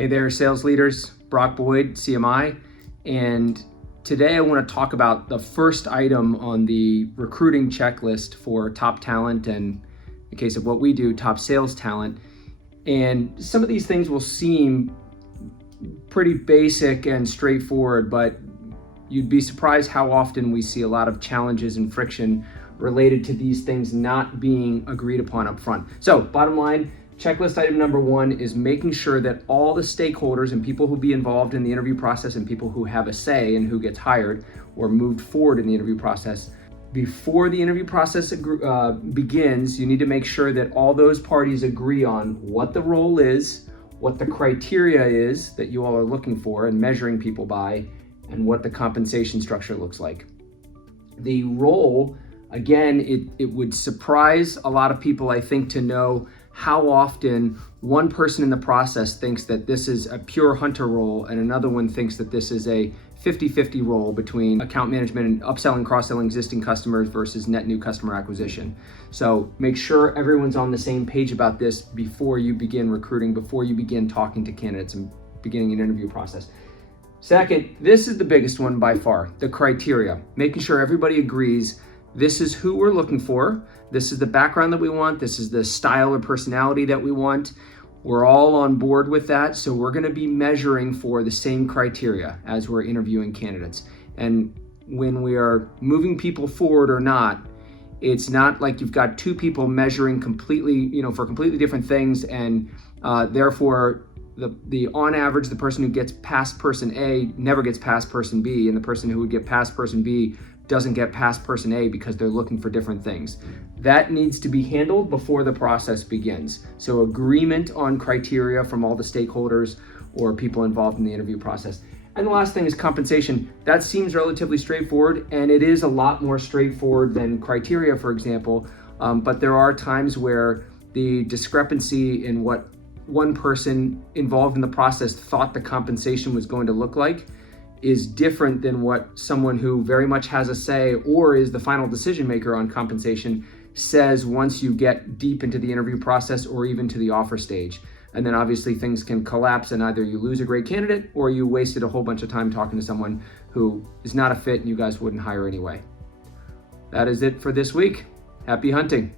Hey there, sales leaders. Brock Boyd, CMI. And today I want to talk about the first item on the recruiting checklist for top talent, and in the case of what we do, top sales talent. And some of these things will seem pretty basic and straightforward, but you'd be surprised how often we see a lot of challenges and friction related to these things not being agreed upon up front. So bottom line, checklist item number one is making sure that all the stakeholders and people who be involved in the interview process and people who have a say in who gets hired or moved forward in the interview process, before the interview process begins, you need to make sure that all those parties agree on what the role is, what the criteria is that you all are looking for and measuring people by, and what the compensation structure looks like. The role, again, it would surprise a lot of people, I think, to know how often one person in the process thinks that this is a pure hunter role and another one thinks that this is a 50-50 role between account management and upselling, cross-selling existing customers versus net new customer acquisition. So make sure everyone's on the same page about this before you begin recruiting, before you begin talking to candidates and beginning an interview process. Second, this is the biggest one by far, the criteria. Making sure everybody agrees this is who we're looking for, this is the background that we want, this is the style or personality that we want. We're all on board with that, so we're gonna be measuring for the same criteria as we're interviewing candidates. And when we are moving people forward or not, it's not like you've got two people measuring completely, for completely different things, and therefore the on average, the person who gets past person A never gets past person B, and the person who would get past person B doesn't get past person A because they're looking for different things. That needs to be handled before the process begins. So agreement on criteria from all the stakeholders or people involved in the interview process. And the last thing is compensation. That seems relatively straightforward, and it is a lot more straightforward than criteria, for example, but there are times where the discrepancy in what one person involved in the process thought the compensation was going to look like is different than what someone who very much has a say or is the final decision maker on compensation says once you get deep into the interview process or even to the offer stage. And then obviously things can collapse and either you lose a great candidate or you wasted a whole bunch of time talking to someone who is not a fit and you guys wouldn't hire anyway. That is it for this week. Happy hunting.